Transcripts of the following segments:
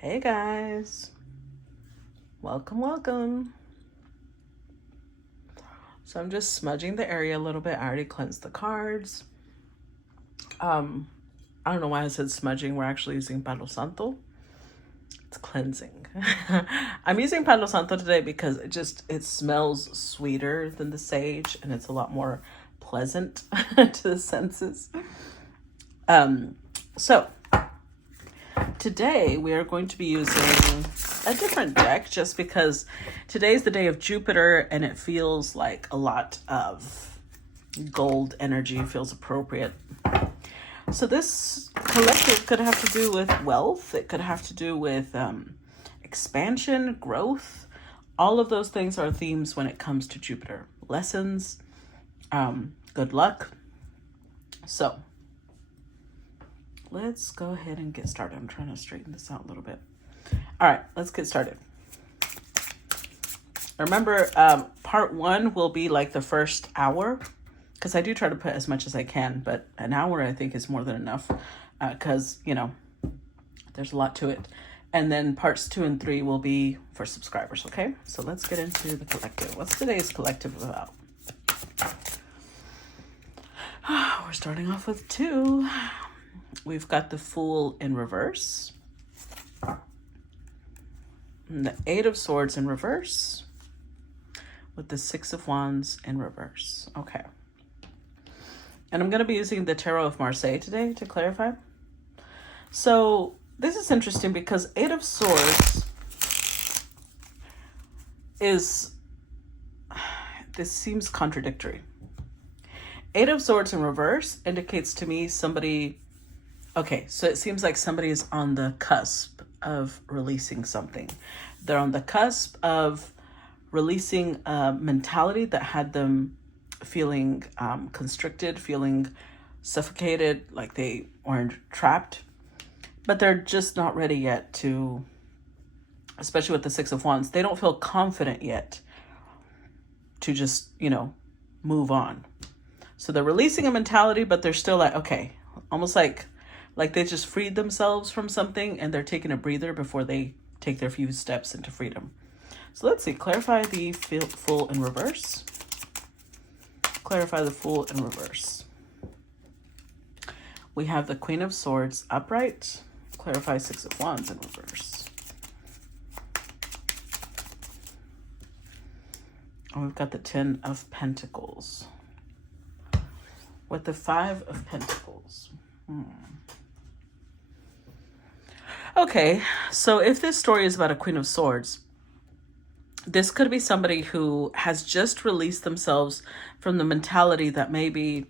Hey guys, welcome. So I'm just smudging the area a little bit. I already cleansed the cards. I don't know why I said smudging. We're actually using Palo Santo. It's cleansing. I'm using Palo Santo today because it smells sweeter than the sage and it's a lot more pleasant to the senses. So today we are going to be using a different deck just because today's the day of Jupiter and it feels like a lot of gold energy feels appropriate. So this collective could have to do with wealth. It could have to do with expansion, growth. All of those things are themes when it comes to Jupiter. Lessons, good luck. So let's go ahead and get started. I'm trying to straighten this out a little bit. All right, let's get started. Remember, part one will be like the first hour, because I do try to put as much as I can, but an hour I think is more than enough, because, there's a lot to it. And then parts 2 and 3 will be for subscribers, okay? So let's get into the collective. What's today's collective about? We're starting off with 2. We've got the Fool in reverse. And the 8 of Swords in reverse. With the 6 of Wands in reverse. Okay. And I'm going to be using the Tarot of Marseille today to clarify. So this is interesting because 8 of Swords this seems contradictory. 8 of Swords in reverse indicates to me somebody, okay, so it seems like somebody is on the cusp of releasing something. They're on the cusp of releasing a mentality that had them feeling constricted, feeling suffocated, like they weren't trapped, but they're just not ready yet to, especially with the 6 of Wands, they don't feel confident yet to just, move on. So they're releasing a mentality, but they're still like, okay, almost like they just freed themselves from something and they're taking a breather before they take their few steps into freedom. So let's see, clarify the Fool in reverse. Clarify the Fool in reverse. We have the Queen of Swords upright. Clarify 6 of Wands in reverse. And we've got the 10 of Pentacles. With the 5 of Pentacles. Okay, so if this story is about a Queen of Swords, this could be somebody who has just released themselves from the mentality that maybe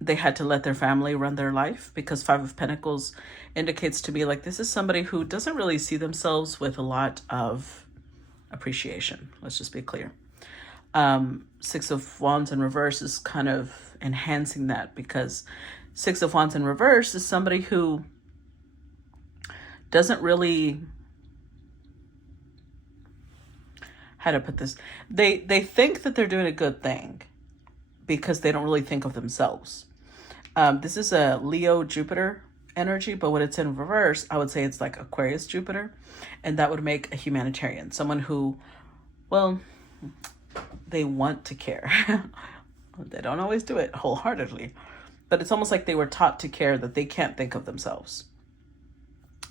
they had to let their family run their life, because 5 of Pentacles indicates to me like this is somebody who doesn't really see themselves with a lot of appreciation. Let's just be clear. 6 of Wands in reverse is kind of enhancing that, because 6 of Wands in reverse is somebody who doesn't really, how to put this, they think that they're doing a good thing because they don't really think of themselves. This is a Leo Jupiter energy, but when it's in reverse, I would say it's like Aquarius Jupiter, and that would make a humanitarian, someone who, well, they want to care. They don't always do it wholeheartedly, but it's almost like they were taught to care, that they can't think of themselves.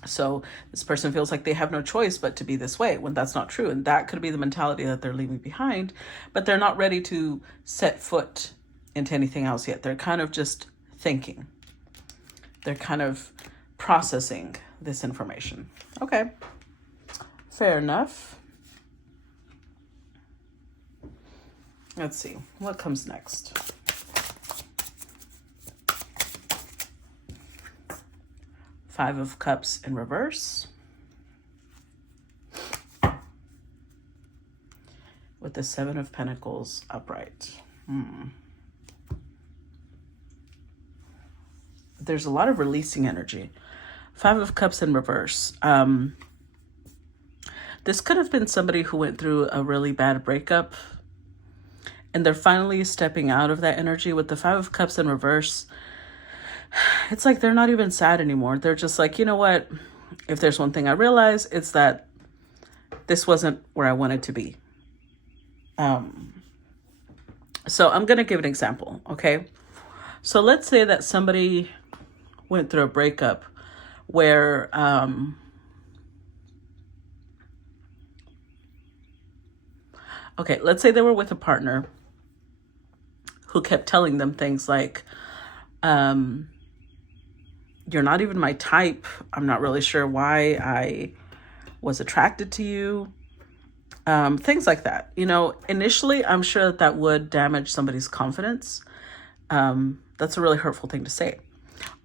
So this person feels like they have no choice but to be this way, when that's not true. And that could be the mentality that they're leaving behind, but they're not ready to set foot into anything else yet. They're kind of just thinking. They're kind of processing this information. Okay, fair enough. Let's see, what comes next? Five of Cups in reverse. With the 7 of Pentacles upright. There's a lot of releasing energy. 5 of Cups in reverse. This could have been somebody who went through a really bad breakup, and they're finally stepping out of that energy. With the 5 of Cups in reverse, it's like they're not even sad anymore. They're just like, you know what? If there's one thing I realize, it's that this wasn't where I wanted to be. So I'm going to give an example, okay? So let's say that somebody went through a breakup where let's say they were with a partner who kept telling them things like, you're not even my type. I'm not really sure why I was attracted to you. Things like that. Initially, I'm sure that would damage somebody's confidence. That's a really hurtful thing to say.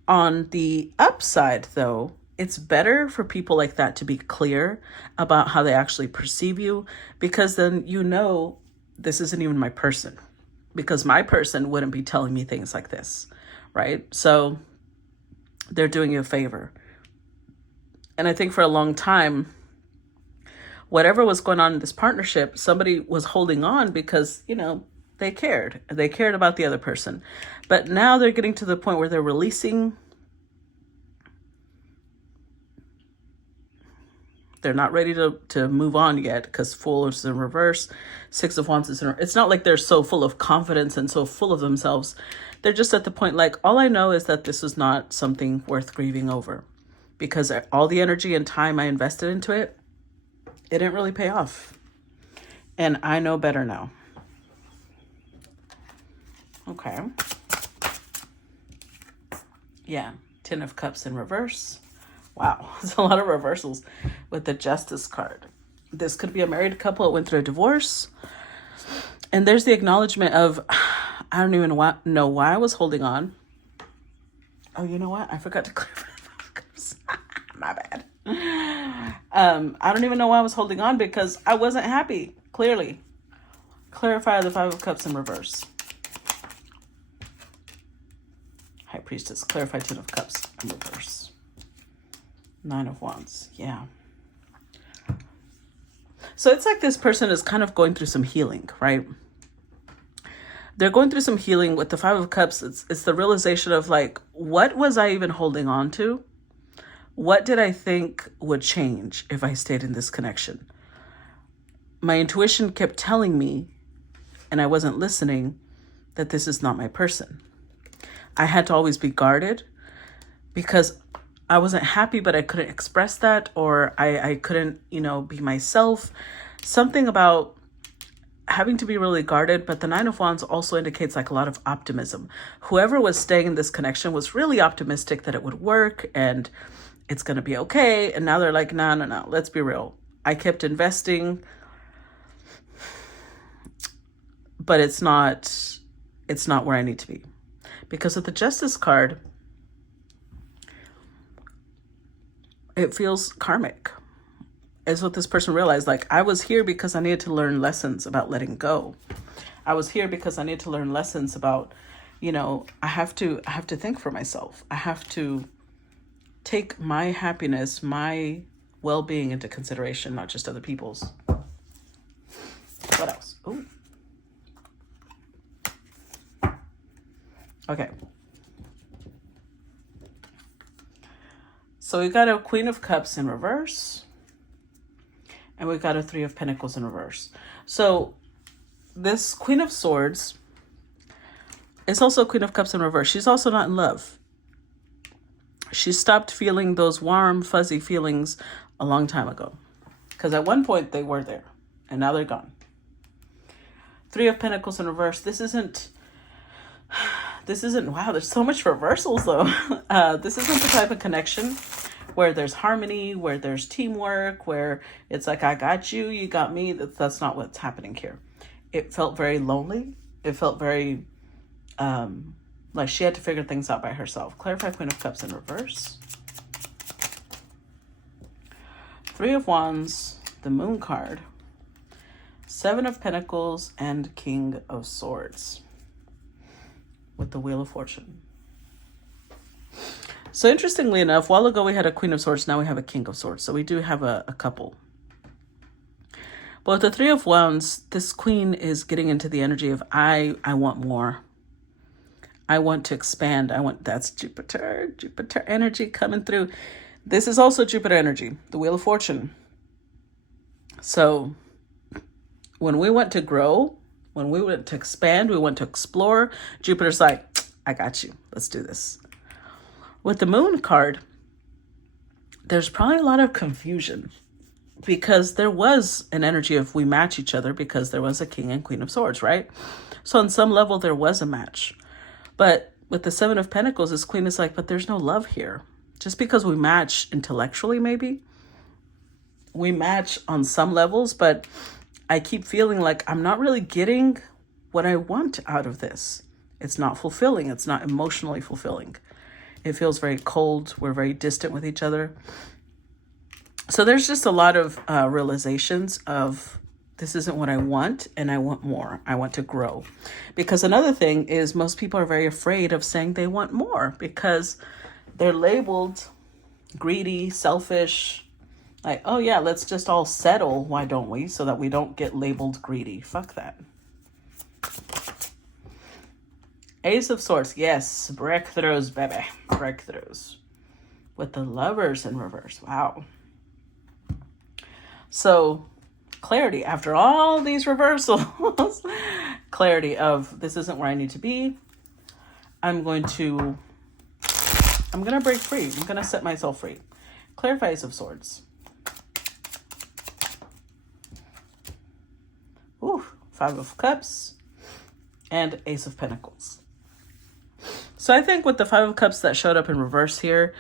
On the upside, though, it's better for people like that to be clear about how they actually perceive you, because then this isn't even my person, because my person wouldn't be telling me things like this, right? So they're doing you a favor. And I think for a long time, whatever was going on in this partnership, somebody was holding on because, they cared. They cared about the other person. But now they're getting to the point where they're releasing. They're not ready to move on yet, because Fool is in reverse. Six of Wands is in reverse. It's not like they're so full of confidence and so full of themselves. They're just at the point like, all I know is that this is not something worth grieving over, because all the energy and time I invested into it, it didn't really pay off. And I know better now. Okay. Yeah. 10 of Cups in reverse. Wow. There's a lot of reversals with the Justice card. This could be a married couple that went through a divorce. And there's the acknowledgement of, I don't even know why I was holding on. Oh, you know what? I forgot to clarify the 5 of Cups. My bad. I don't even know why I was holding on, because I wasn't happy, clearly. Clarify the 5 of Cups in reverse. High Priestess, clarify 10 of Cups in reverse. 9 of Wands, yeah. So it's like this person is kind of going through some healing, right? They're going through some healing with the 5 of Cups. It's the realization of like, what was I even holding on to? What did I think would change if I stayed in this connection? My intuition kept telling me, and I wasn't listening, that this is not my person. I had to always be guarded because I wasn't happy, but I couldn't express that, or I couldn't, be myself. Something about having to be really guarded. But the 9 of Wands also indicates like a lot of optimism. Whoever was staying in this connection was really optimistic that it would work and it's going to be okay. And now they're like, no, let's be real. I kept investing, but it's not where I need to be. Because of the Justice card, it feels karmic. Is what this person realized. Like, I was here because I needed to learn lessons about letting go. I was here because I need to learn lessons about, I have to think for myself. I have to take my happiness, my well-being into consideration, not just other people's. What else? Ooh. Okay. So we got a Queen of Cups in reverse. And we got a 3 of Pentacles in reverse. So this Queen of Swords is also Queen of Cups in reverse. She's also not in love. She stopped feeling those warm, fuzzy feelings a long time ago. Because at one point they were there. And now they're gone. 3 of Pentacles in reverse. This isn't, wow, there's so much reversals though. This isn't the type of connection where there's harmony, where there's teamwork, where it's like, I got you, you got me. That's not what's happening here. It felt very lonely. It felt very, like she had to figure things out by herself. Clarify Queen of Cups in reverse. 3 of Wands, the Moon card. 7 of Pentacles and King of Swords. With the Wheel of Fortune. So interestingly enough, a while ago we had a Queen of Swords, now we have a King of Swords. So we do have a couple. But with the 3 of Wands, this Queen is getting into the energy of I want more. I want to expand. That's Jupiter energy coming through. This is also Jupiter energy, the Wheel of Fortune. So when we want to grow, when we want to expand, we want to explore, Jupiter's like, I got you. Let's do this. With the Moon card, there's probably a lot of confusion because there was an energy of we match each other because there was a King and Queen of Swords, right? So on some level, there was a match. But with the Seven of Pentacles, this Queen is like, but there's no love here. Just because we match intellectually, maybe. We match on some levels, but I keep feeling like I'm not really getting what I want out of this. It's not fulfilling. It's not emotionally fulfilling. It feels very cold. We're very distant with each other. So there's just a lot of realizations of this isn't what I want, and I want more. I want to grow. Because another thing is most people are very afraid of saying they want more because they're labeled greedy, selfish, like, oh yeah, let's just all settle, why don't we? So that we don't get labeled greedy. Fuck that. Ace of Swords, yes, breakthroughs, baby, breakthroughs. With the Lovers in reverse, wow. So, clarity, after all these reversals, clarity of this isn't where I need to be. I'm going to break free. I'm going to set myself free. Clarify Ace of Swords. Ooh, Five of Cups and Ace of Pentacles. So I think with the Five of Cups that showed up in reverse here,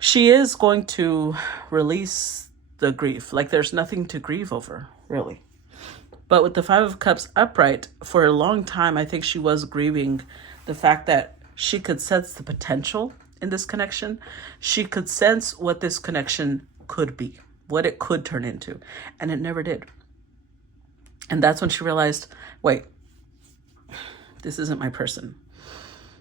she is going to release the grief. Like there's nothing to grieve over, really. But with the Five of Cups upright, for a long time, I think she was grieving the fact that she could sense the potential in this connection. She could sense what this connection could be, what it could turn into, and it never did. And that's when she realized, wait, this isn't my person.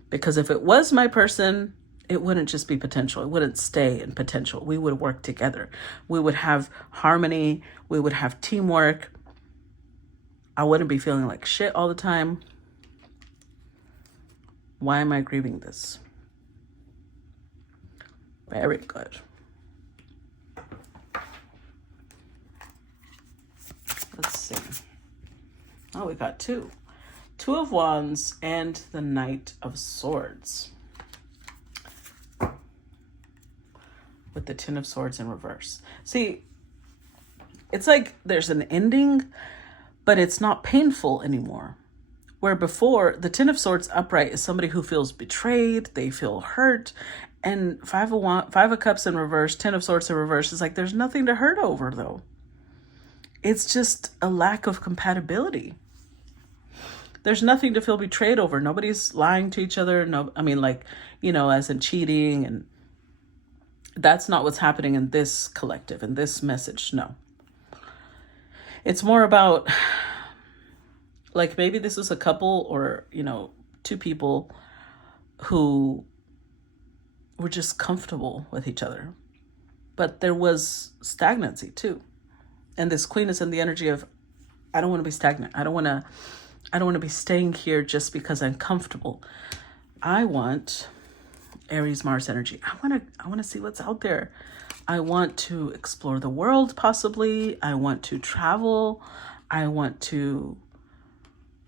Because if it was my person, it wouldn't just be potential. It wouldn't stay in potential. We would work together. We would have harmony. We would have teamwork. I wouldn't be feeling like shit all the time. Why am I grieving this? Very good. Let's see. Oh, we got two. Two of Wands and the Knight of Swords. With the Ten of Swords in reverse. See, it's like there's an ending, but it's not painful anymore. Where before, the Ten of Swords upright is somebody who feels betrayed, they feel hurt, and Five of Cups in reverse, Ten of Swords in reverse is like there's nothing to hurt over, though. It's just a lack of compatibility. There's nothing to feel betrayed over. Nobody's lying to each other. No, I mean, like, you know, as in cheating, and that's not what's happening in this collective, in this message. No. It's more about, like, maybe this is a couple or, you know, two people who were just comfortable with each other. But there was stagnancy too. And this Queen is in the energy of, I don't want to be stagnant. I don't want to be staying here just because I'm comfortable. I want Aries Mars energy. I want to see what's out there. I want to explore the world possibly. I want to travel. I want to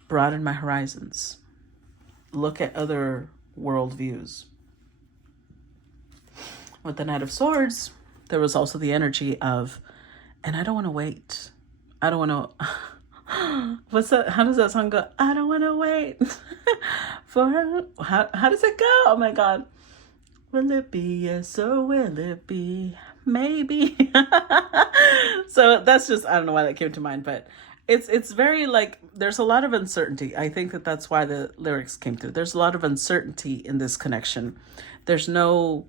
broaden my horizons. Look at other worldviews. With the Knight of Swords, there was also the energy of, and I don't want to wait. I don't want to... What's that? How does that song go? I don't want to wait for... How does it go? Oh my God. Will it be yes or will it be maybe? So that's just, I don't know why that came to mind, but it's very like, there's a lot of uncertainty. I think that's why the lyrics came through. There's a lot of uncertainty in this connection. There's no...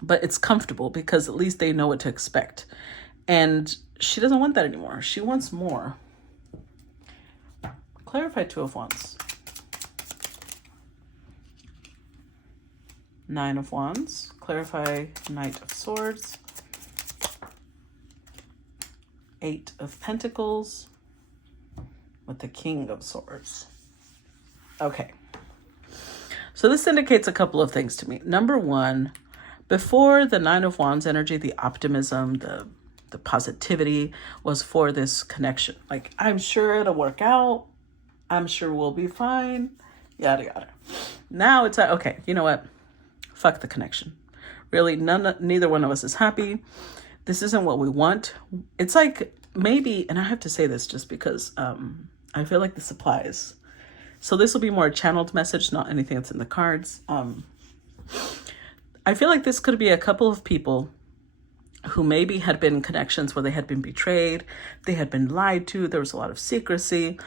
But it's comfortable because at least they know what to expect. And she doesn't want that anymore. She wants more. Clarify Two of Wands. Nine of Wands. Clarify Knight of Swords. Eight of Pentacles. With the King of Swords. Okay. So this indicates a couple of things to me. Number one, Before the Nine of Wands energy, the optimism, the positivity was for this connection. Like, I'm sure it'll work out. I'm sure we'll be fine. Yada, yada. Now it's like, okay, you know what? Fuck the connection. Really, neither one of us is happy. This isn't what we want. It's like maybe, and I have to say this just because I feel like this applies. So this will be more a channeled message, not anything that's in the cards. I feel like this could be a couple of people who maybe had been connections where they had been betrayed, they had been lied to, there was a lot of secrecy.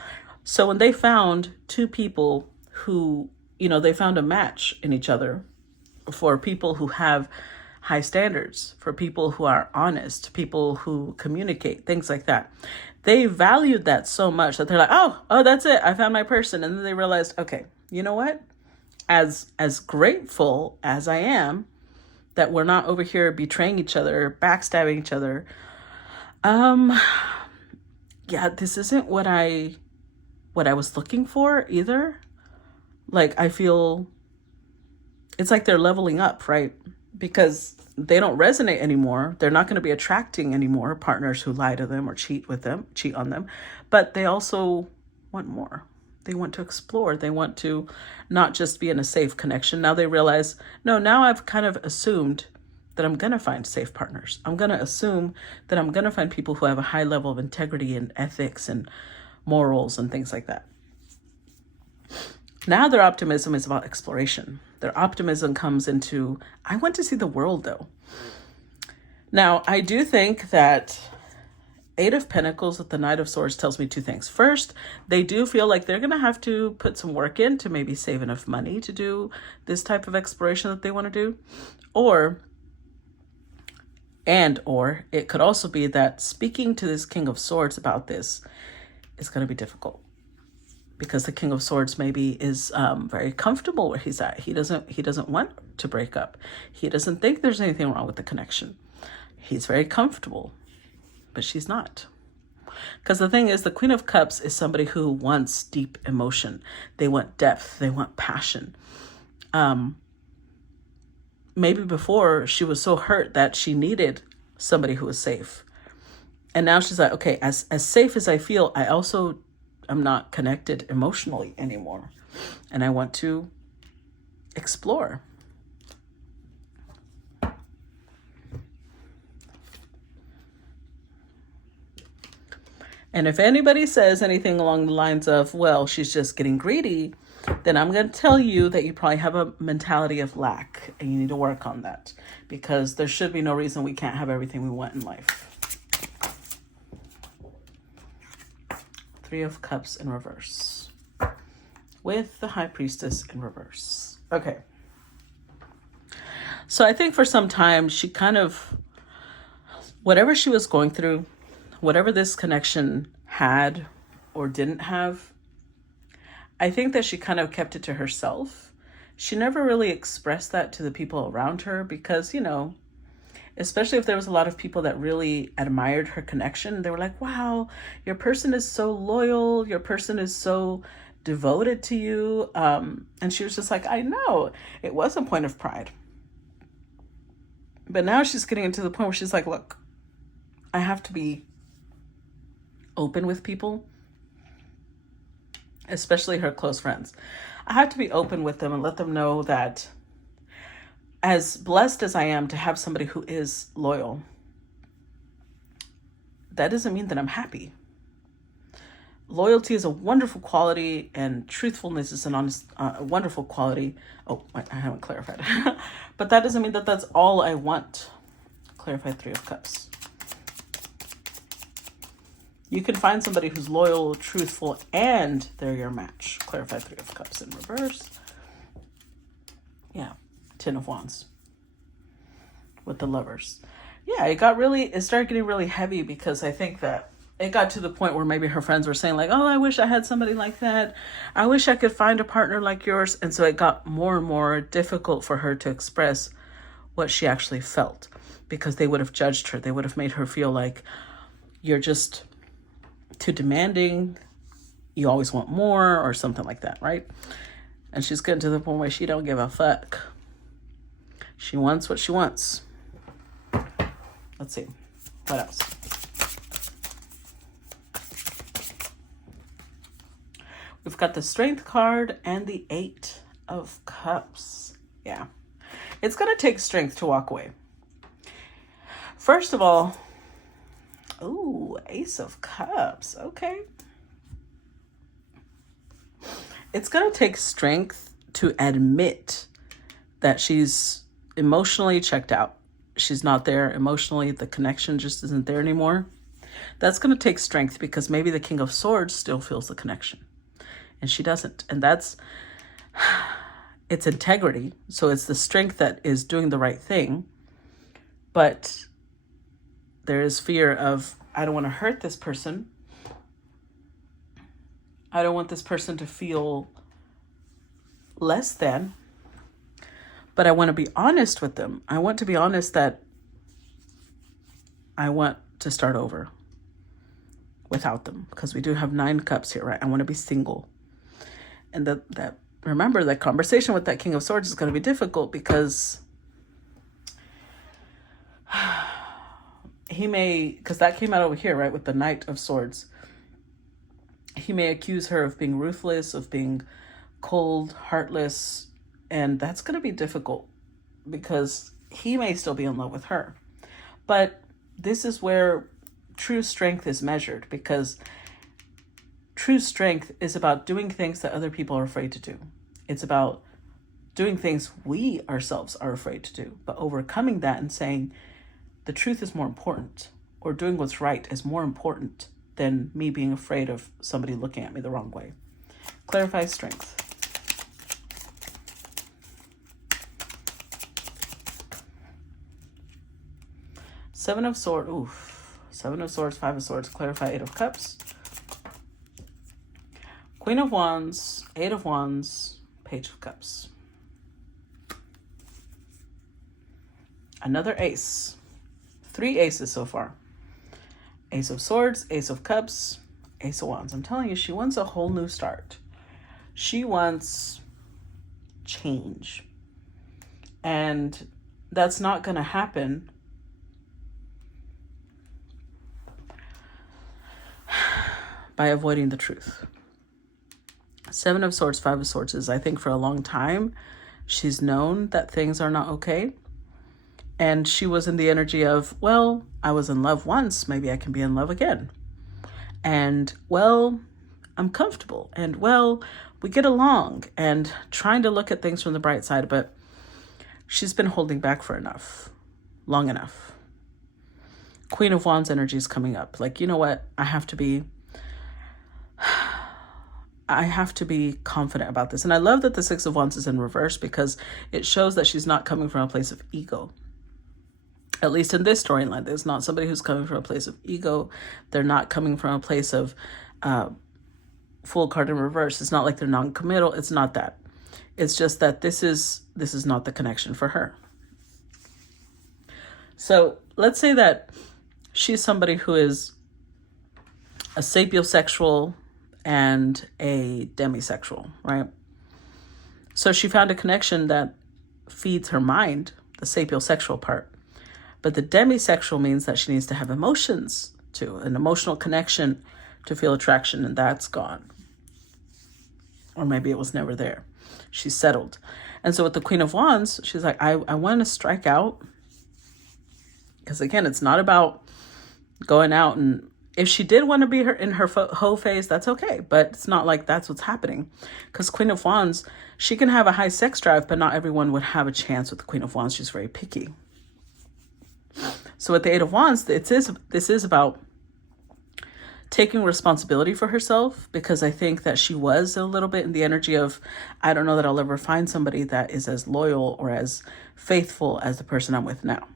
So when they found two people who, you know, they found a match in each other, for people who have high standards, for people who are honest, people who communicate, things like that. They valued that so much that they're like, oh, that's it. I found my person. And then they realized, okay, you know what? As grateful as I am that we're not over here betraying each other, backstabbing each other. Yeah, this isn't what I was looking for either. Like, I feel it's like they're leveling up, right? Because they don't resonate anymore. They're not going to be attracting anymore partners who lie to them or cheat on them. But they also want more. They want to explore. They want to not just be in a safe connection. Now they realize, no, now I've kind of assumed that I'm going to find safe partners. I'm going to assume that I'm going to find people who have a high level of integrity and ethics and morals and things like that. Now their optimism is about exploration. Their optimism comes into, I want to see the world though. Now, I do think that Eight of Pentacles with the Knight of Swords tells me two things. First, they do feel like they're going to have to put some work in to maybe save enough money to do this type of exploration that they want to do. Or it could also be that speaking to this King of Swords about this is going to be difficult. Because the King of Swords maybe is very comfortable where he's at. He doesn't want to break up. He doesn't think there's anything wrong with the connection. He's very comfortable, but she's not. Because the thing is, the Queen of Cups is somebody who wants deep emotion. They want depth. They want passion. Maybe before she was so hurt that she needed somebody who was safe. And now she's like, okay, as safe as I feel, I'm not connected emotionally anymore. And I want to explore. And if anybody says anything along the lines of, well, she's just getting greedy, then I'm going to tell you that you probably have a mentality of lack and you need to work on that, because there should be no reason we can't have everything we want in life. Three of Cups in reverse with the High Priestess in reverse. Okay. So I think for some time she kind of, whatever she was going through, whatever this connection had or didn't have, I think that she kind of kept it to herself. She never really expressed that to the people around her because, you know, especially if there was a lot of people that really admired her connection. They were like, wow, your person is so loyal. Your person is so devoted to you. And she was just like, I know. It was a point of pride. But now she's getting into the point where she's like, look, I have to be open with people, especially her close friends. I have to be open with them and let them know that as blessed as I am to have somebody who is loyal, that doesn't mean that I'm happy. Loyalty is a wonderful quality, and truthfulness is a wonderful quality. Oh, I haven't clarified. But that doesn't mean that that's all I want. Clarify Three of Cups. You can find somebody who's loyal, truthful, and they're your match. Clarify Three of Cups in reverse. Yeah. Ten of Wands with the Lovers. Yeah, it started getting really heavy because I think that it got to the point where maybe her friends were saying like, oh, I wish I had somebody like that. I wish I could find a partner like yours. And so it got more and more difficult for her to express what she actually felt because they would have judged her. They would have made her feel like you're just too demanding. You always want more or something like that, right? And she's getting to the point where she don't give a fuck. She wants what she wants. Let's see. What else? We've got the Strength card and the 8 of Cups. Yeah. It's going to take strength to walk away. First of all, ooh, Ace of Cups. Okay. It's going to take strength to admit that she's emotionally checked out. She's not there emotionally. The connection just isn't there anymore. That's going to take strength because maybe the King of Swords still feels the connection and she doesn't. And that's, it's integrity. So it's the strength that is doing the right thing. But there is fear of, I don't want to hurt this person. I don't want this person to feel less than. But I want to be honest with them. I want to be honest that I want to start over without them. Because we do have 9 cups here, right? I want to be single. And that remember, that conversation with that King of Swords is going to be difficult because he may, because that came out over here, right? With the Knight of Swords. He may accuse her of being ruthless, of being cold, heartless. And that's going to be difficult because he may still be in love with her. But this is where true strength is measured, because true strength is about doing things that other people are afraid to do. It's about doing things we ourselves are afraid to do, but overcoming that and saying the truth is more important, or doing what's right is more important than me being afraid of somebody looking at me the wrong way. Clarify strength. Seven of Swords, oof. 7 of Swords, 5 of Swords, clarify 8 of Cups. Queen of Wands, 8 of Wands, Page of Cups. Another ace. 3 aces so far. Ace of Swords, Ace of Cups, Ace of Wands. I'm telling you, she wants a whole new start. She wants change. And that's not going to happen by avoiding the truth. 7 of Swords, 5 of Swords is, I think, for a long time, she's known that things are not okay. And she was in the energy of, well, I was in love once, maybe I can be in love again. And, well, I'm comfortable. And, well, we get along. And trying to look at things from the bright side. But she's been holding back for long enough. Queen of Wands energy is coming up. Like, you know what? I have to be confident about this. And I love that the 6 of Wands is in reverse because it shows that she's not coming from a place of ego. At least in this storyline, there's not somebody who's coming from a place of ego. They're not coming from a place of full card in reverse. It's not like they're non-committal. It's not that. It's just that this is not the connection for her. So let's say that she's somebody who is a sapiosexual and a demisexual, right? So she found a connection that feeds her mind, the sapiosexual part. But the demisexual means that she needs to have emotions too, an emotional connection to feel attraction, and that's gone. Or maybe it was never there. She's settled. And so with the Queen of Wands, she's like, I want to strike out. Because again, it's not about going out, and if she did want to be in her hoe phase, that's okay. But it's not like that's what's happening. Because Queen of Wands, she can have a high sex drive, but not everyone would have a chance with the Queen of Wands. She's very picky. So with the 8 of Wands, this is about taking responsibility for herself, because I think that she was a little bit in the energy of, I don't know that I'll ever find somebody that is as loyal or as faithful as the person I'm with now.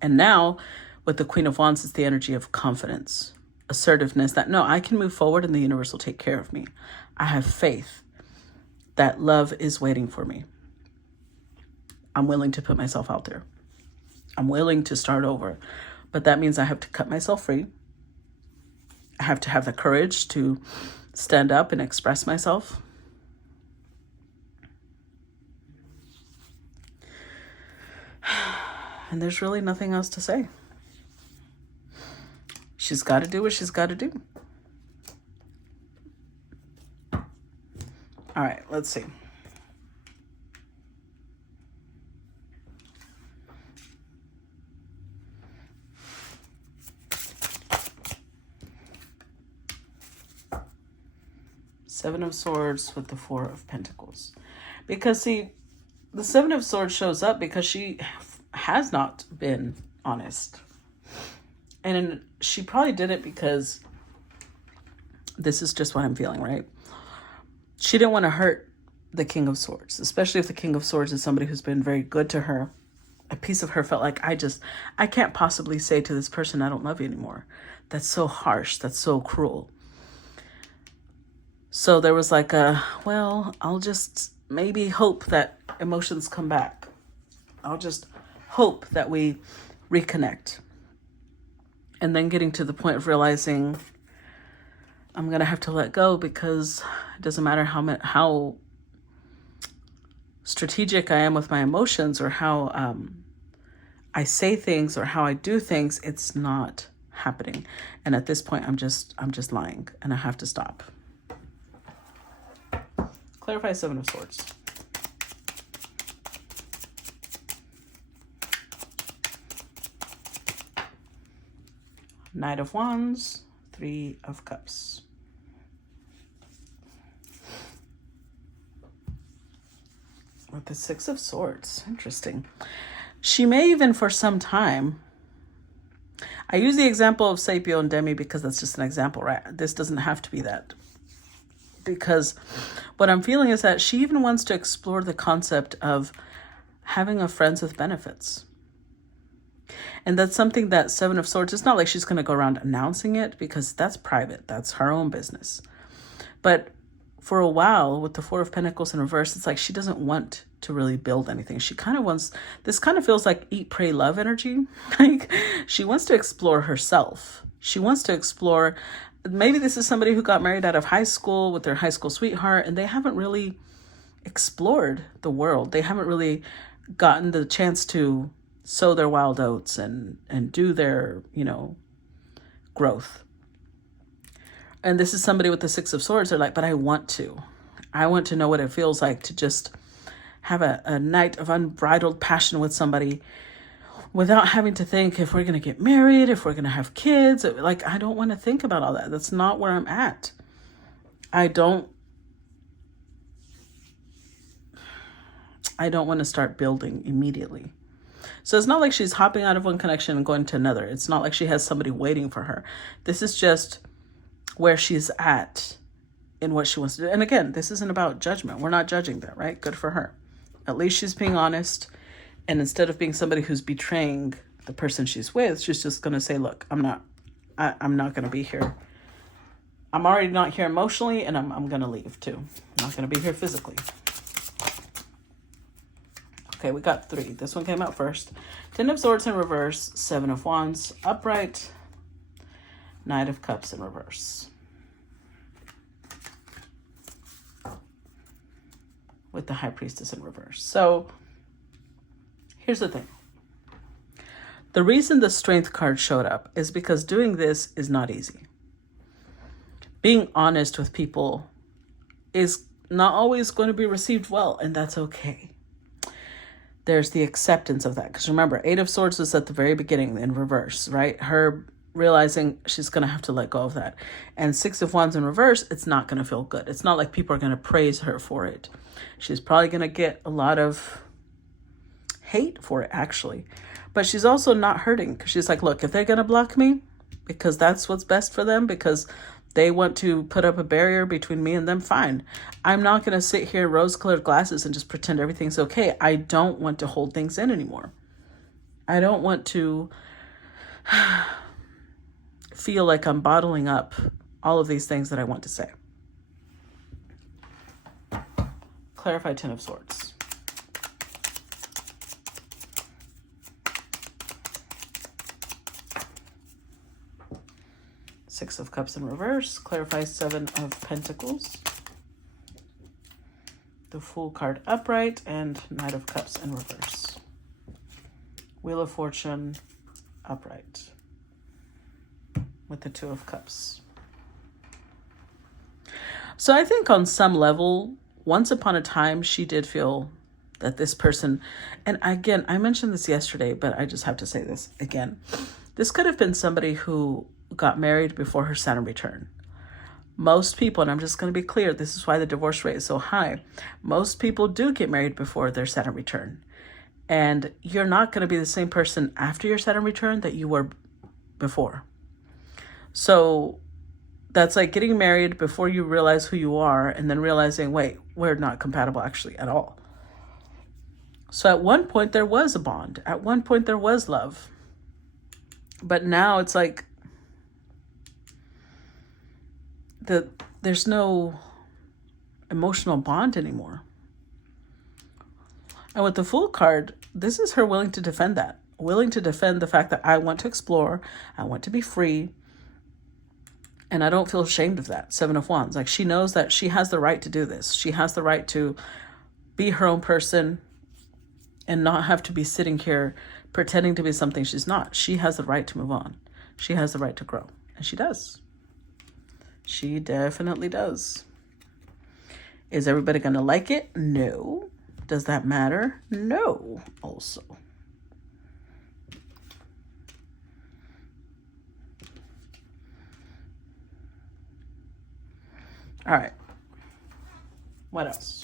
And now with the Queen of Wands, it's the energy of confidence, assertiveness, that no, I can move forward and the universe will take care of me. I have faith that love is waiting for me. I'm willing to put myself out there. I'm willing to start over, but that means I have to cut myself free. I have to have the courage to stand up and express myself. And there's really nothing else to say. She's got to do what she's got to do. All right, let's see. Seven of Swords with the Four of Pentacles. Because, see, the Seven of Swords shows up because she has not been honest. And she probably did it because this is just what I'm feeling, right? She didn't want to hurt the King of Swords, especially if the King of Swords is somebody who's been very good to her. A piece of her felt like, I can't possibly say to this person, I don't love you anymore. That's so harsh. That's so cruel. So there was like well, I'll just maybe hope that emotions come back. I'll just hope that we reconnect. And then getting to the point of realizing I'm going to have to let go because it doesn't matter how strategic I am with my emotions or how I say things or how I do things, it's not happening. And at this point, I'm just lying and I have to stop. Clarify Seven of Swords. Knight of Wands, Three of Cups. With the Six of Swords. Interesting. She may even for some time, I use the example of Sapio and Demi because that's just an example, right? This doesn't have to be that. Because what I'm feeling is that she even wants to explore the concept of having a friends with benefits. And that's something that Seven of Swords, it's not like she's going to go around announcing it because that's private. That's her own business. But for a while with the Four of Pentacles in reverse, it's like she doesn't want to really build anything. She kind of wants, this kind of feels like eat, pray, love energy. Like she wants to explore herself. She wants to explore, maybe this is somebody who got married out of high school with their high school sweetheart and they haven't really explored the world. They haven't really gotten the chance to sow their wild oats and do their, growth. And this is somebody with the Six of Swords. They're like, but I want to know what it feels like to just have a night of unbridled passion with somebody without having to think if we're going to get married, if we're going to have kids. Like, I don't want to think about all that. That's not where I'm at. I don't want to start building immediately. So it's not like she's hopping out of one connection and going to another. It's not like she has somebody waiting for her. This is just where she's at in what she wants to do. And again, this isn't about judgment. We're not judging that, right? Good for her. At least she's being honest. And instead of being somebody who's betraying the person she's with, she's just going to say, look, I'm not going to be here. I'm already not here emotionally, and I'm going to leave too. I'm not going to be here physically. Okay, we got three. This one came out first. Ten of Swords in reverse, Seven of Wands upright, Knight of Cups in reverse. With the High Priestess in reverse. So here's the thing. The reason the Strength card showed up is because doing this is not easy. Being honest with people is not always going to be received well, and that's okay. There's the acceptance of that. Because remember, Eight of Swords was at the very beginning in reverse, right? Her realizing she's going to have to let go of that. And Six of Wands in reverse, it's not going to feel good. It's not like people are going to praise her for it. She's probably going to get a lot of hate for it, actually. But she's also not hurting because she's like, look, if they're going to block me because that's what's best for them, because they want to put up a barrier between me and them, fine. I'm not going to sit here in rose-colored glasses and just pretend everything's okay. I don't want to hold things in anymore. I don't want to feel like I'm bottling up all of these things that I want to say. Clarify Ten of Swords. Six of Cups in reverse. Clarify Seven of Pentacles. The Fool card upright and Knight of Cups in reverse. Wheel of Fortune upright with the Two of Cups. So I think on some level, once upon a time, she did feel that this person, and again, I mentioned this yesterday, but I just have to say this again. This could have been somebody who got married before her Saturn return. Most people, and I'm just going to be clear, this is why the divorce rate is so high. Most people do get married before their Saturn return. And you're not going to be the same person after your Saturn return that you were before. So that's like getting married before you realize who you are and then realizing, wait, we're not compatible actually at all. So at one point there was a bond. At one point there was love. But now it's like there's no emotional bond anymore. And with the Fool card, this is her willing to defend that. Willing to defend the fact that I want to explore. I want to be free. And I don't feel ashamed of that. Seven of Wands. Like, she knows that she has the right to do this. She has the right to be her own person and not have to be sitting here pretending to be something she's not. She has the right to move on. She has the right to grow. And she does. She definitely does. Is everybody going to like it? No. Does that matter? No. Also. All right. What else?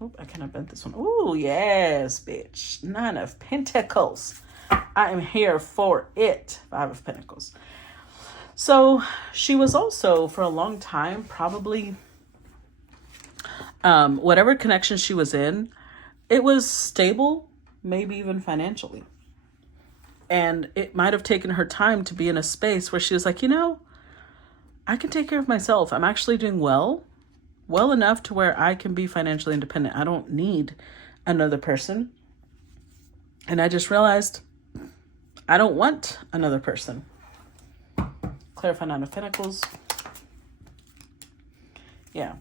Oh, I cannot bend this one. Oh, yes, bitch. Nine of Pentacles. I am here for it. Five of Pentacles. So she was also, for a long time, probably, whatever connection she was in, it was stable, maybe even financially. And it might have taken her time to be in a space where she was like, you know, I can take care of myself. I'm actually doing well enough to where I can be financially independent. I don't need another person. And I just realized I don't want another person. Clarify Nine of Pentacles. Yeah.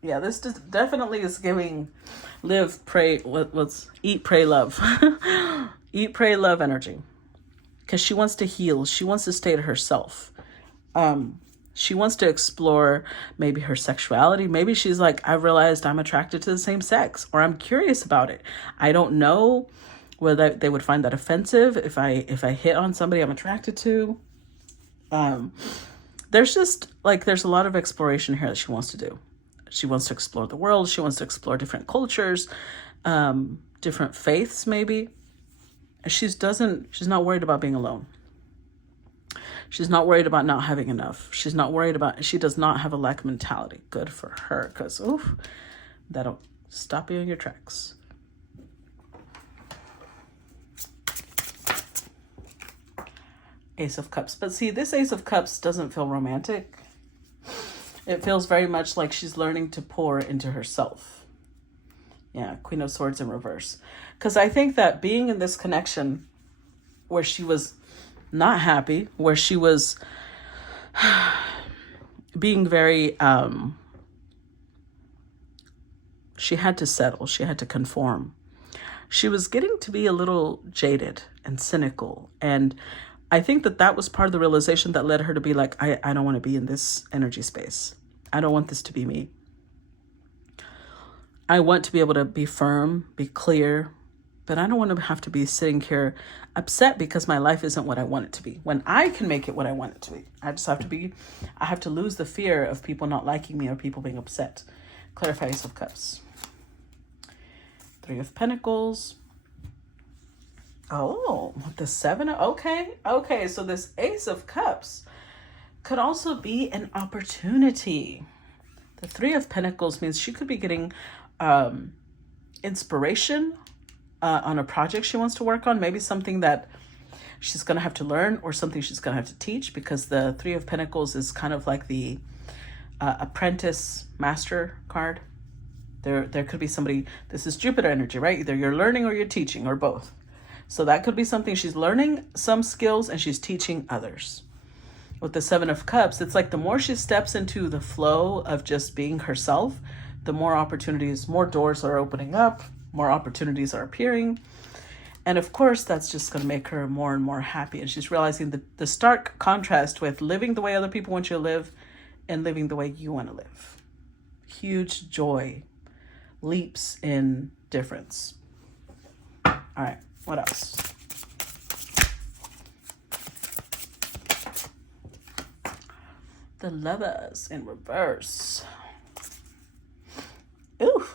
Yeah, this definitely is giving live, pray, what's eat, pray, love. Eat, pray, love energy. Because she wants to heal. She wants to stay to herself. She wants to explore maybe her sexuality. Maybe she's like, I realized I'm attracted to the same sex, or I'm curious about it. I don't know whether they would find that offensive if I hit on somebody I'm attracted to. There's just like, there's a lot of exploration here that she wants to do. She wants to explore the world. She wants to explore different cultures, different faiths, maybe. She's not worried about being alone. She's not worried about not having enough. She does not have a lack mentality. Good for her, because, oof, that'll stop you in your tracks. Ace of Cups. But see, this Ace of Cups doesn't feel romantic. It feels very much like she's learning to pour into herself. Yeah, Queen of Swords in reverse. Because I think that being in this connection where she was not happy, where she was being very, she had to settle, she had to conform. She was getting to be a little jaded and cynical. And I think that was part of the realization that led her to be like, I don't want to be in this energy space. I don't want this to be me. I want to be able to be firm, be clear, but I don't want to have to be sitting here upset because my life isn't what I want it to be. When I can make it what I want it to be. I have to lose the fear of people not liking me or people being upset. Clarify Ace of Cups. Three of Pentacles. Oh, the Seven. Okay. So this Ace of Cups could also be an opportunity. The Three of Pentacles means she could be getting inspiration on a project she wants to work on. Maybe something that she's going to have to learn or something she's going to have to teach, because the Three of Pentacles is kind of like the apprentice master card. There could be somebody, this is Jupiter energy, right? Either you're learning or you're teaching, or both. So that could be something she's learning some skills and she's teaching others. With the Seven of Cups, it's like the more she steps into the flow of just being herself, the more opportunities, more doors are opening up, more opportunities are appearing. And of course, that's just going to make her more and more happy. And she's realizing the stark contrast with living the way other people want you to live and living the way you want to live. Huge joy, leaps in difference. All right, what else? The Lovers in reverse. Ooh,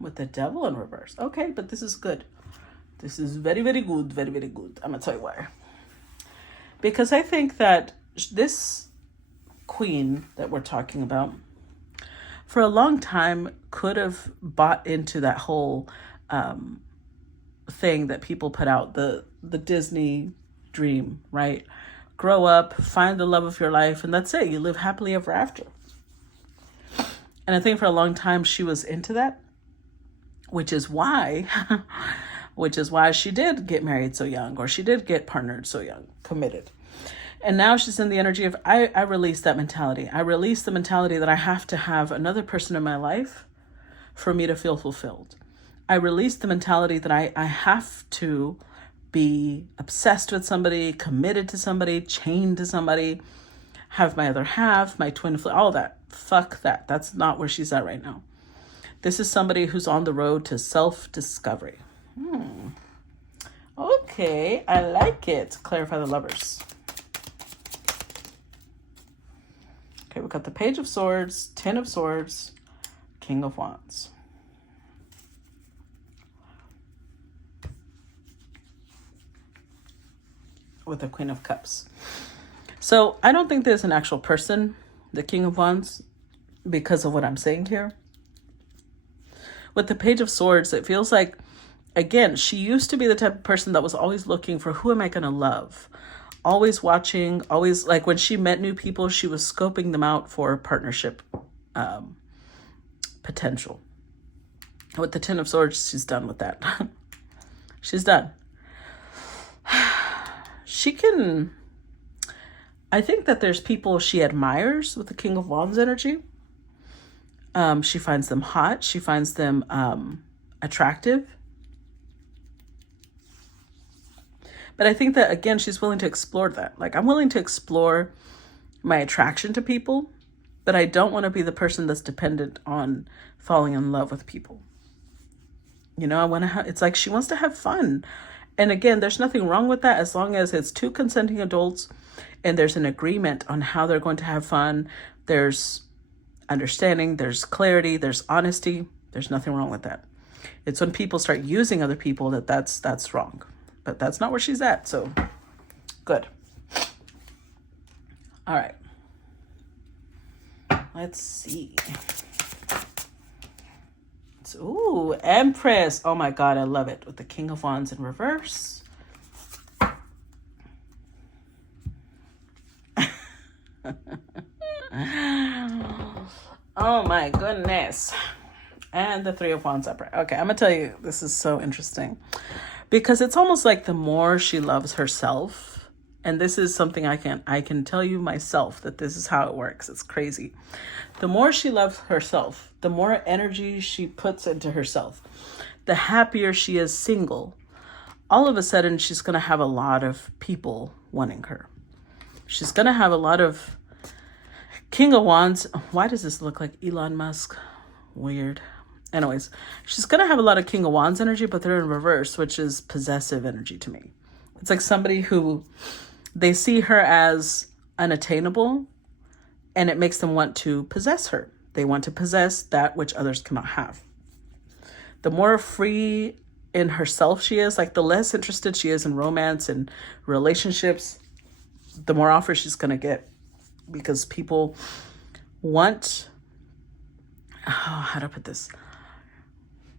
with the Devil in reverse. Okay, but this is good. This is very, very good. Very, very good. I'm going to tell you why. Because I think that this queen that we're talking about, for a long time, could have bought into that whole thing that people put out, the Disney dream, right? Grow up, find the love of your life, and that's it. You live happily ever after. And I think for a long time she was into that, which is why she did get married so young, or she did get partnered so young, committed. And now she's in the energy of, I release that mentality. I release the mentality that I have to have another person in my life for me to feel fulfilled. I release the mentality that I have to be obsessed with somebody, committed to somebody, chained to somebody, have my other half, my twin flame, all that. Fuck that. That's not where she's at right now. This is somebody who's on the road to self-discovery. Okay, I like it. Clarify the Lovers. Okay, we got the Page of Swords, Ten of Swords, King of Wands. With the Queen of Cups. So I don't think there's an actual person, the King of Wands, because of what I'm saying here. With the Page of Swords, it feels like, again, she used to be the type of person that was always looking for, who am I going to love? Always watching, always, like when she met new people, she was scoping them out for partnership potential. With the Ten of Swords, she's done with that. She's done. She can, I think that there's people she admires with the King of Wands energy. She finds them hot. She finds them attractive. But I think that, again, she's willing to explore that. Like, I'm willing to explore my attraction to people, but I don't want to be the person that's dependent on falling in love with people. You know, I want to have, it's like she wants to have fun. And again, there's nothing wrong with that as long as it's two consenting adults and there's an agreement on how they're going to have fun. There's understanding, there's clarity, there's honesty. There's nothing wrong with that. It's when people start using other people that's wrong. But that's not where she's at, so good. All right. Let's see. Ooh, Empress. Oh my God, I love it. With the King of Wands in reverse. Oh my goodness. And the Three of Wands upright. Okay, I'm going to tell you, this is so interesting. Because it's almost like the more she loves herself, and this is something I can tell you myself that this is how it works. It's crazy. The more she loves herself, the more energy she puts into herself, the happier she is single. All of a sudden, she's going to have a lot of people wanting her. She's going to have a lot of King of Wands. Why does this look like Elon Musk? Weird. Anyways, she's going to have a lot of King of Wands energy, but they're in reverse, which is possessive energy to me. It's like somebody who they see her as unattainable, and it makes them want to possess her. They want to possess that which others cannot have. The more free in herself she is, like the less interested she is in romance and relationships, the more offers she's going to get, because people want, how to put this?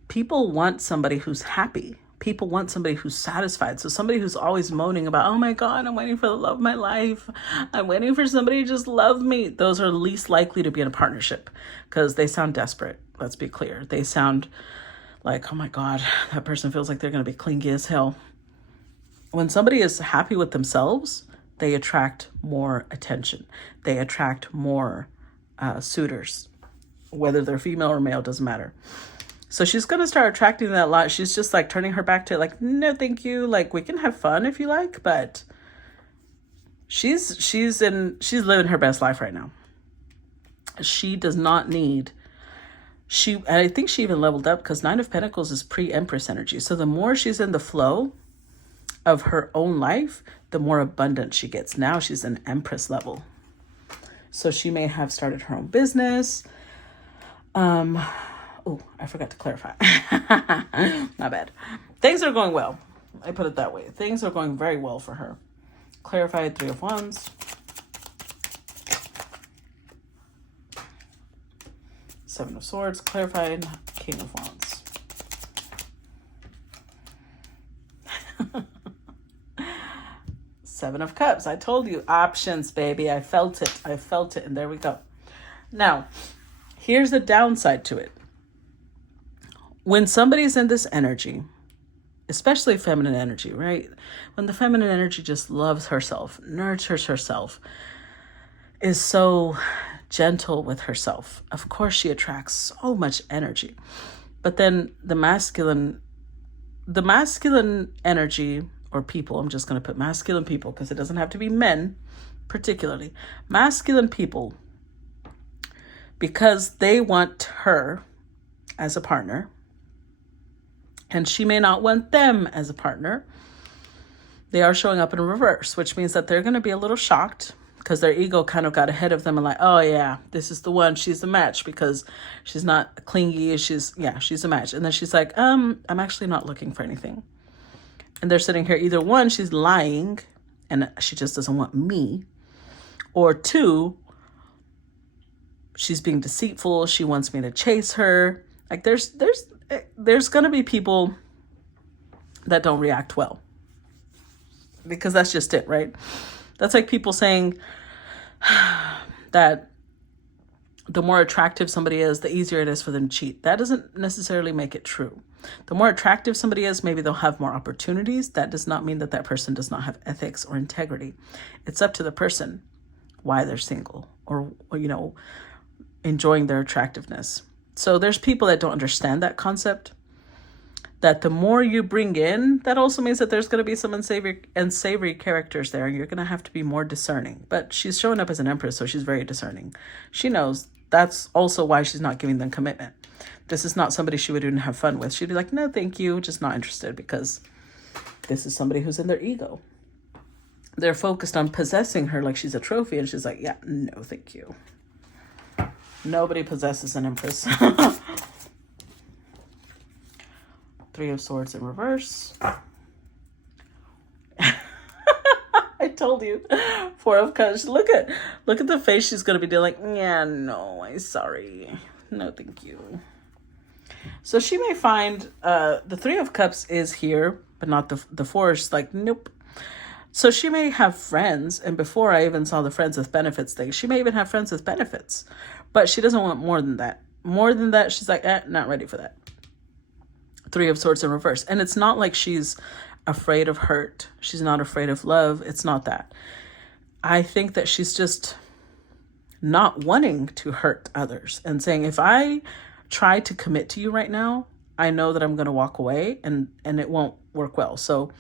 People want somebody who's happy. People want somebody who's satisfied. So somebody who's always moaning about, oh my God, I'm waiting for the love of my life. I'm waiting for somebody to just love me. Those are least likely to be in a partnership because they sound desperate. Let's be clear. They sound like, oh my God, that person feels like they're going to be clingy as hell. When somebody is happy with themselves, they attract more attention. They attract more suitors. whether they're female or male, doesn't matter. So she's going to start attracting that a lot. She's just like turning her back to it, like, no, thank you. Like, we can have fun if you like, but she's living her best life right now. She does not need, and I think she even leveled up because Nine of Pentacles is pre-Empress energy. So the more she's in the flow of her own life, the more abundant she gets. Now she's an Empress level. So she may have started her own business. Oh, I forgot to clarify. My bad. Things are going well. I put it that way. Things are going very well for her. Clarified, Three of Wands. Seven of Swords. Clarified, King of Wands. Seven of Cups. I told you, options, baby. I felt it. I felt it. And there we go. Now, here's the downside to it. When somebody's in this energy, especially feminine energy, right? When the feminine energy just loves herself, nurtures herself, is so gentle with herself, of course she attracts so much energy. But then the masculine energy, or people, I'm just going to put masculine people because it doesn't have to be men particularly. Masculine people, because they want her as a partner, and she may not want them as a partner, they are showing up in reverse, which means that they're going to be a little shocked because their ego kind of got ahead of them and like, oh yeah, this is the one, she's the match because she's not clingy, she's a match. And then she's like, I'm actually not looking for anything. And they're sitting here, either one, she's lying and she just doesn't want me, or two, she's being deceitful, she wants me to chase her. Like there's going to be people that don't react well, because that's just it, right? That's like people saying that the more attractive somebody is, the easier it is for them to cheat. That doesn't necessarily make it true. The more attractive somebody is, maybe they'll have more opportunities. That does not mean that that person does not have ethics or integrity. It's up to the person why they're single or enjoying their attractiveness. So there's people that don't understand that concept, that the more you bring in, that also means that there's going to be some unsavory characters there, and you're going to have to be more discerning. But she's showing up as an Empress, so she's very discerning. She knows that's also why she's not giving them commitment. This is not somebody she would even have fun with. She'd be like, no, thank you, just not interested, because this is somebody who's in their ego. They're focused on possessing her like she's a trophy, and she's like, yeah, no, thank you. Nobody possesses an Empress. Three of Swords in reverse. I told you. Four of Cups. Look at the face she's going to be doing. Like, yeah, no, I'm sorry. No, thank you. So she may find the Three of Cups is here, but not the Four. She's like, nope. So she may have friends. And before I even saw the friends with benefits thing, she may even have friends with benefits. But she doesn't want more than that. More than that, she's like, not ready for that. Three of Swords in reverse. And it's not like she's afraid of hurt. She's not afraid of love. It's not that. I think that she's just not wanting to hurt others and saying, if I try to commit to you right now, I know that I'm going to walk away and it won't work well. So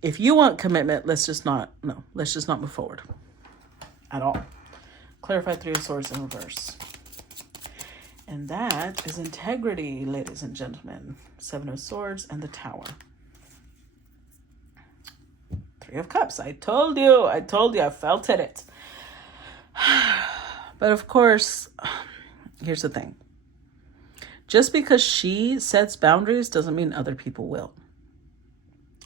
if you want commitment, let's just not move forward at all. Clarify Three of Swords in reverse. And that is integrity, ladies and gentlemen. Seven of Swords and the Tower. Three of Cups. I told you. I felt it. But of course, here's the thing. Just because she sets boundaries doesn't mean other people will.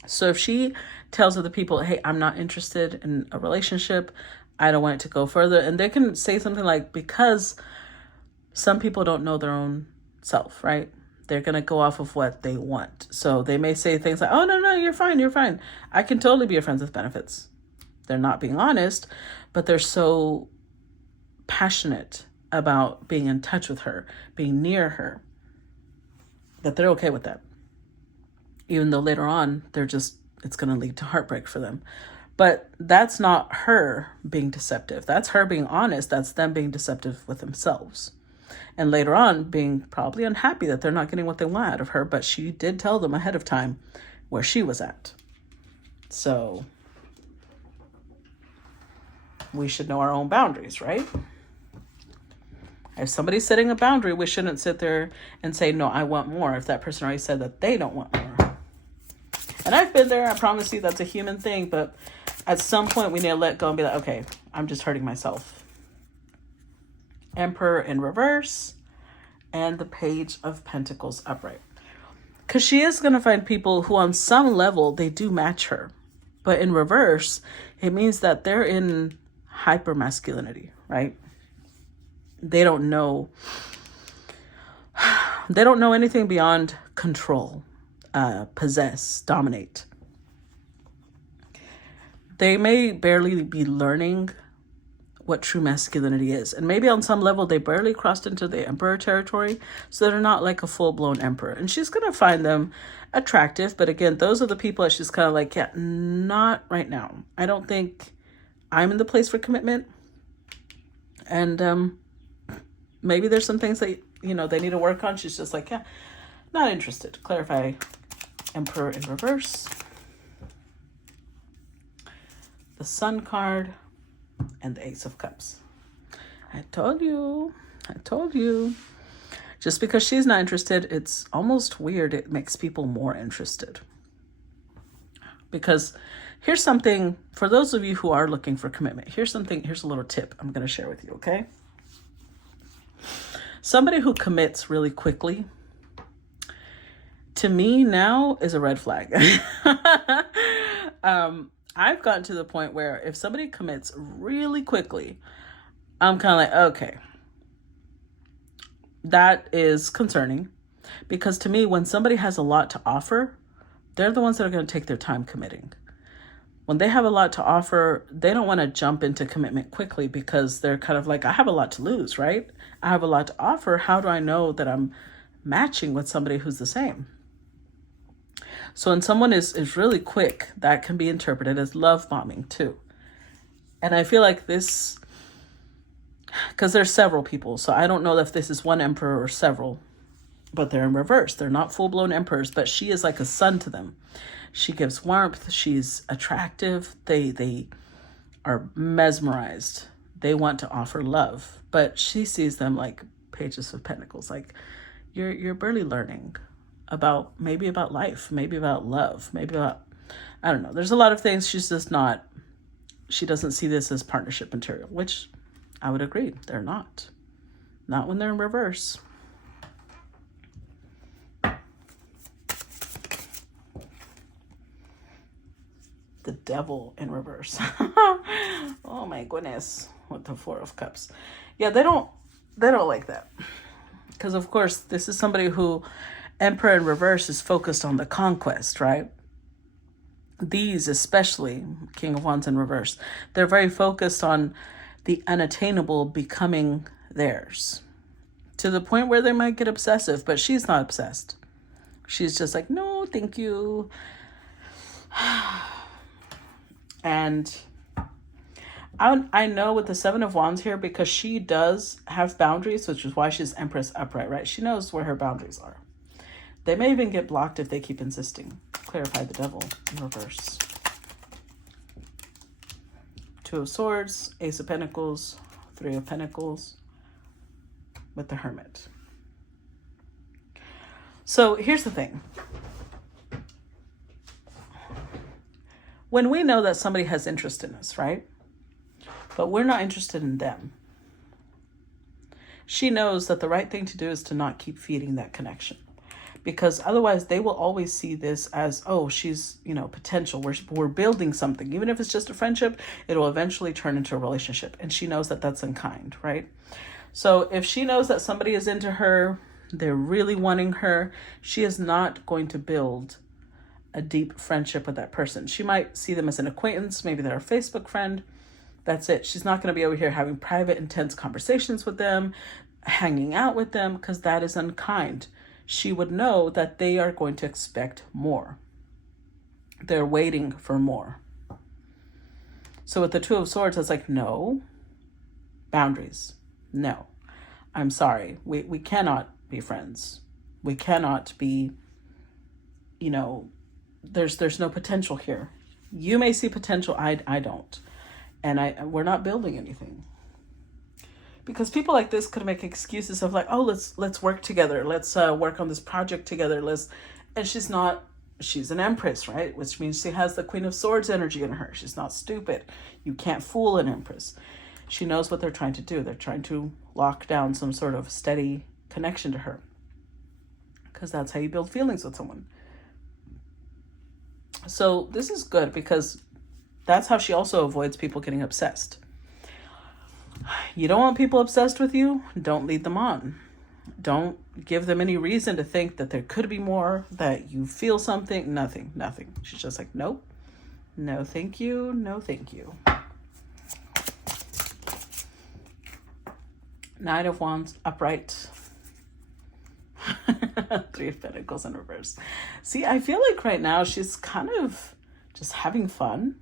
So if she tells other people, hey, I'm not interested in a relationship, I don't want it to go further, and they can say something like, because some people don't know their own self, right? They're going to go off of what they want. So they may say things like, oh, no, you're fine. I can totally be your friends with benefits. They're not being honest, but they're so passionate about being in touch with her, being near her, that they're okay with that. Even though later on, it's going to lead to heartbreak for them. But that's not her being deceptive. That's her being honest. That's them being deceptive with themselves. And later on, being probably unhappy that they're not getting what they want out of her, but she did tell them ahead of time where she was at. So we should know our own boundaries, right? If somebody's setting a boundary, we shouldn't sit there and say, no, I want more, if that person already said that they don't want more. And I've been there. I promise you that's a human thing. But at some point, we need to let go and be like, okay, I'm just hurting myself. Emperor in reverse and the Page of Pentacles upright. Because she is going to find people who on some level, they do match her. But in reverse, it means that they're in hyper masculinity, right? They don't know anything beyond control, possess, dominate. They may barely be learning what true masculinity is. And maybe on some level, they barely crossed into the emperor territory. So they're not like a full-blown emperor. And she's going to find them attractive. But again, those are the people that she's kind of like, yeah, not right now. I don't think I'm in the place for commitment. And maybe there's some things that, they need to work on. She's just like, yeah, not interested. Clarify Emperor in reverse. The Sun card and the Ace of Cups. I told you. Just because she's not interested, it's almost weird. It makes people more interested. Because here's something, for those of you who are looking for commitment, here's a little tip I'm going to share with you, okay? Somebody who commits really quickly, to me now, is a red flag. I've gotten to the point where if somebody commits really quickly, I'm kind of like, okay, that is concerning. Because to me, when somebody has a lot to offer, they're the ones that are going to take their time committing. When they have a lot to offer, they don't want to jump into commitment quickly because they're kind of like, I have a lot to lose, right? I have a lot to offer. How do I know that I'm matching with somebody who's the same? So when someone is really quick, that can be interpreted as love bombing too. And I feel like this, because there's several people, so I don't know if this is one emperor or several, but they're in reverse. They're not full-blown emperors, but she is like a sun to them. She gives warmth. She's attractive. They are mesmerized. They want to offer love, but she sees them like pages of pentacles. Like you're barely learning about life, maybe about love, maybe about, I don't know. There's a lot of things she's just not, she doesn't see this as partnership material, which I would agree. They're not when they're in reverse. The Devil in reverse. Oh my goodness. With the Four of Cups. Yeah, they don't like that. Because of course, this is somebody who, Emperor in reverse, is focused on the conquest, right? These, especially King of Wands in reverse, they're very focused on the unattainable becoming theirs. To the point where they might get obsessive, but she's not obsessed. She's just like, no, thank you. And I know with the Seven of Wands here, because she does have boundaries, which is why she's Empress upright, right? She knows where her boundaries are. They may even get blocked if they keep insisting. Clarify the Devil in reverse. Two of Swords, Ace of Pentacles, Three of Pentacles with the Hermit. So here's the thing. When we know that somebody has interest in us, right? But we're not interested in them. She knows that the right thing to do is to not keep feeding that connection. Because otherwise they will always see this as, oh, she's, potential. We're building something. Even if it's just a friendship, it will eventually turn into a relationship. And she knows that that's unkind, right? So if she knows that somebody is into her, they're really wanting her, she is not going to build a deep friendship with that person. She might see them as an acquaintance. Maybe they're a Facebook friend. That's it. She's not going to be over here having private, intense conversations with them, hanging out with them, because that is unkind. She would know that they are going to expect more. They're waiting for more. So with the Two of Swords, it's like, no. Boundaries. No. I'm sorry. We cannot be friends. We cannot be, you know, there's no potential here. You may see potential, I don't. And we're not building anything. Because people like this could make excuses of like, oh, let's work together. Let's work on this project together. And she's an Empress, right? Which means she has the Queen of Swords energy in her. She's not stupid. You can't fool an Empress. She knows what they're trying to do. They're trying to lock down some sort of steady connection to her. Because that's how you build feelings with someone. So this is good because that's how she also avoids people getting obsessed. You don't want people obsessed with you? Don't lead them on. Don't give them any reason to think that there could be more, that you feel something. Nothing. She's just like, nope. No, thank you. No, thank you. Knight of Wands upright. Three of Pentacles in reverse. See, I feel like right now she's kind of just having fun.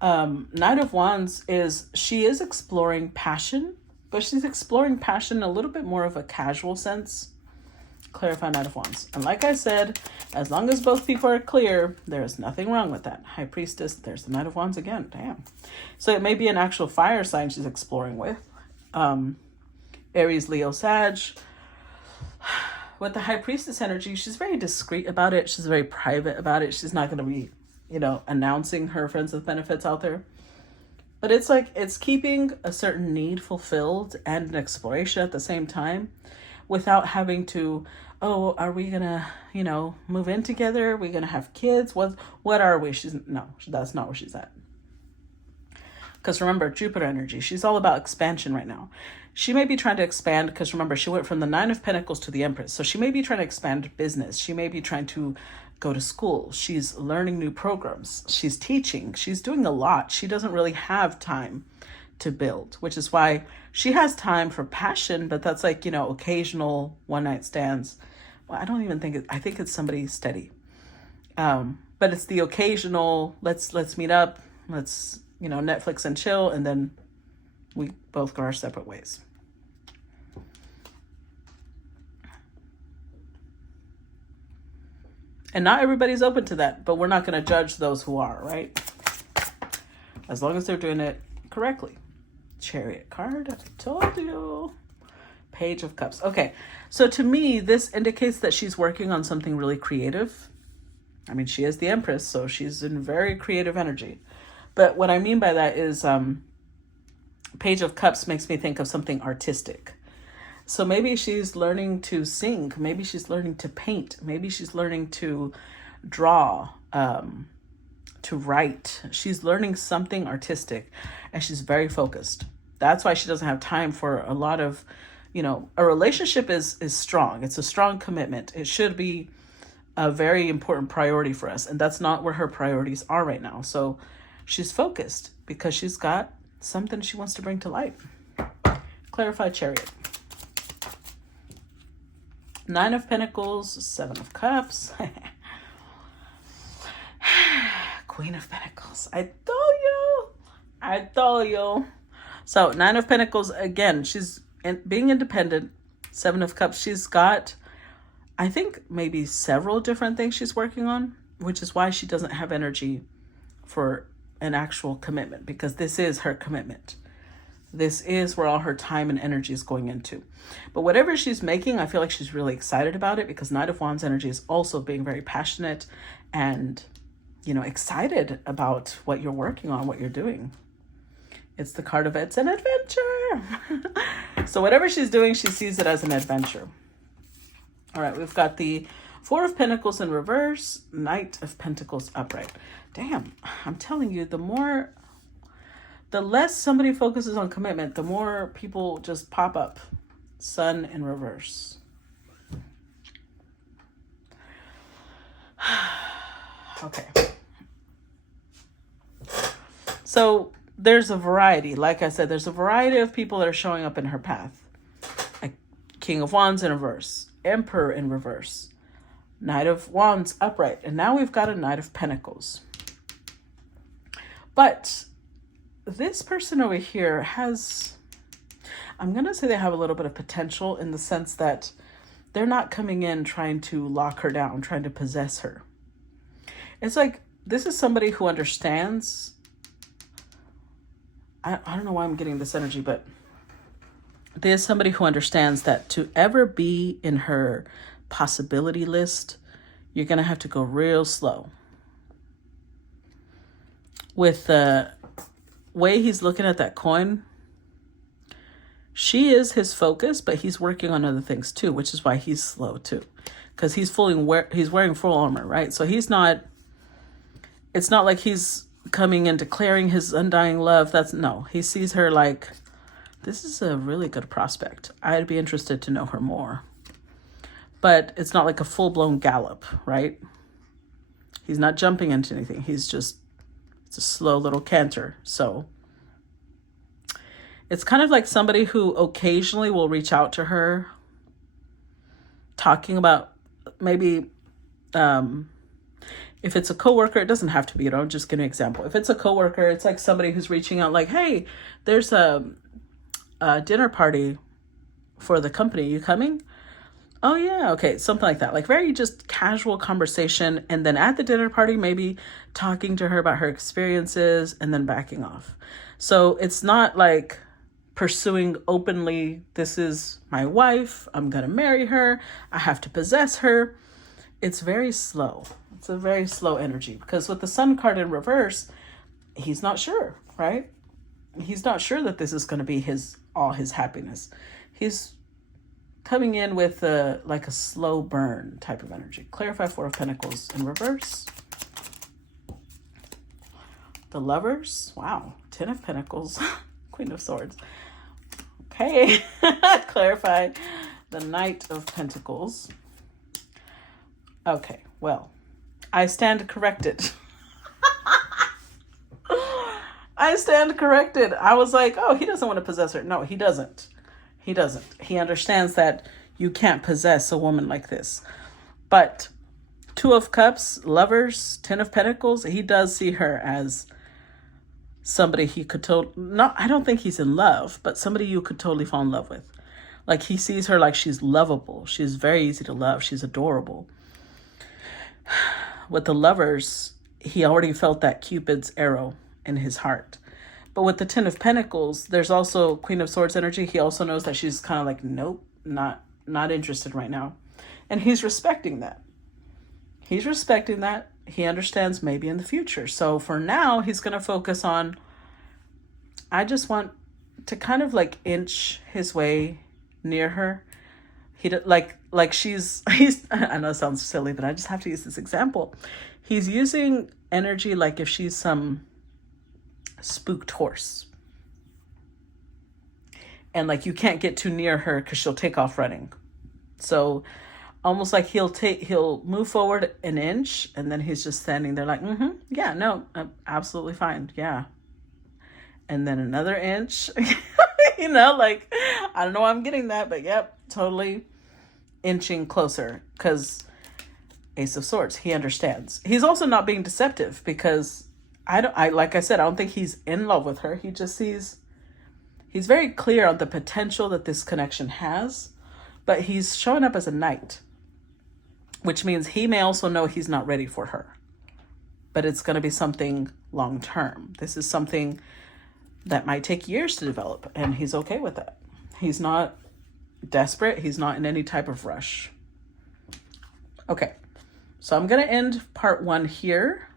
Knight of Wands she is exploring passion, but she's exploring passion in a little bit more of a casual sense. Clarify Knight of Wands. And like I said, as long as both people are clear, there is nothing wrong with that. High Priestess, there's the Knight of Wands again. Damn. So it may be an actual fire sign she's exploring with. Aries, Leo, Sag. With the High Priestess energy, she's very discreet about it. She's very private about it. She's not going to be, announcing her friends with benefits out there. But it's like, it's keeping a certain need fulfilled and an exploration at the same time without having to, oh, are we going to, move in together? Are we going to have kids? What are we? That's not where she's at. Because remember, Jupiter energy, she's all about expansion right now. She may be trying to expand because remember, she went from the Nine of Pentacles to the Empress. So she may be trying to expand business. She may be trying to go to school. She's learning new programs. She's teaching. She's doing a lot. She doesn't really have time to build, which is why she has time for passion, but that's like, occasional one-night stands. Well, I don't even think I think it's somebody steady. But it's the occasional, let's meet up, let's, Netflix and chill, and then we both go our separate ways. And not everybody's open to that, but we're not going to judge those who are, right? As long as they're doing it correctly. Chariot card, I told you. Page of Cups. Okay, so to me, this indicates that she's working on something really creative. I mean, she is the Empress, so she's in very creative energy. But what I mean by that is Page of Cups makes me think of something artistic. So maybe she's learning to sing. Maybe she's learning to paint. Maybe she's learning to draw, to write. She's learning something artistic and she's very focused. That's why she doesn't have time for a lot of, a relationship is strong. It's a strong commitment. It should be a very important priority for us. And that's not where her priorities are right now. So she's focused because she's got something she wants to bring to light. Clarify Chariot. Nine of Pentacles, Seven of Cups. Queen of Pentacles. I told you. So Nine of Pentacles, again, she's being independent. Seven of Cups, she's got, I think, maybe several different things she's working on, which is why she doesn't have energy for an actual commitment, because this is her commitment. This is where all her time and energy is going into. But whatever she's making, I feel like she's really excited about it because Knight of Wands energy is also being very passionate and, excited about what you're working on, what you're doing. It's the card of it's an adventure. So whatever she's doing, she sees it as an adventure. All right, we've got the Four of Pentacles in reverse, Knight of Pentacles upright. Damn, I'm telling you, the less somebody focuses on commitment, the more people just pop up. Sun in reverse. Okay. So there's a variety. Like I said, there's a variety of people that are showing up in her path. Like King of Wands in reverse, Emperor in reverse, Knight of Wands upright. And now we've got a Knight of Pentacles. But this person over here has, I'm going to say they have a little bit of potential in the sense that they're not coming in trying to lock her down, trying to possess her. It's like, this is somebody who understands. I don't know why I'm getting this energy, but there's somebody who understands that to ever be in her possibility list, you're going to have to go real slow. With the way he's looking at that coin, she is his focus, but he's working on other things too, which is why he's slow too. Because he's wearing full armor, right? So it's not like he's coming and declaring his undying love. He sees her like, this is a really good prospect. I'd be interested to know her more. But it's not like a full-blown gallop, right? He's not jumping into anything. It's a slow little canter. So it's kind of like somebody who occasionally will reach out to her, talking about maybe, if it's a coworker, it doesn't have to be, I'm just giving an example. If it's a coworker, it's like somebody who's reaching out like, hey, there's a dinner party for the company. You coming? Oh yeah. Okay. Something like that. Like very just casual conversation. And then at the dinner party, maybe talking to her about her experiences and then backing off. So it's not like pursuing openly, this is my wife, I'm going to marry her, I have to possess her. It's very slow. It's a very slow energy because with the Sun card in reverse, he's not sure, right? He's not sure that this is going to be all his happiness. He's coming in with like a slow burn type of energy. Clarify 4 of Pentacles in reverse. The Lovers. Wow. 10 of Pentacles. Queen of Swords. Okay. Clarify the Knight of Pentacles. Okay. Well, I stand corrected. I stand corrected. I was like, oh, he doesn't want to possess her. No, he doesn't. He doesn't. He understands that you can't possess a woman like this. But 2 of Cups, Lovers, 10 of Pentacles, he does see her as somebody he could I don't think he's in love, but somebody you could totally fall in love with. Like he sees her like she's lovable. She's very easy to love. She's adorable. With the Lovers, he already felt that Cupid's arrow in his heart. But with the 10 of Pentacles, there's also Queen of Swords energy. He also knows that she's kind of like, nope, not interested right now. And he's respecting that. He's respecting that. He understands maybe in the future. So for now, he's going to focus on, I just want to kind of like inch his way near her. He like he's, I know it sounds silly, but I just have to use this example. He's using energy like if she's some spooked horse. And like you can't get too near her because she'll take off running. So almost like he'll move forward an inch and then he's just standing there like, yeah, no, I'm absolutely fine. Yeah. And then another inch, like, I don't know why I'm getting that, but yep, totally inching closer because Ace of Swords, he understands. He's also not being deceptive because like I said, I don't think he's in love with her. He just he's very clear on the potential that this connection has, but he's showing up as a knight, which means he may also know he's not ready for her, but it's going to be something long-term. This is something that might take years to develop, and he's okay with that. He's not desperate. He's not in any type of rush. Okay, so I'm going to end part 1 here,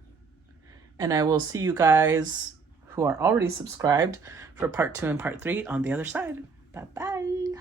and I will see you guys who are already subscribed for part 2 and part 3 on the other side. Bye-bye.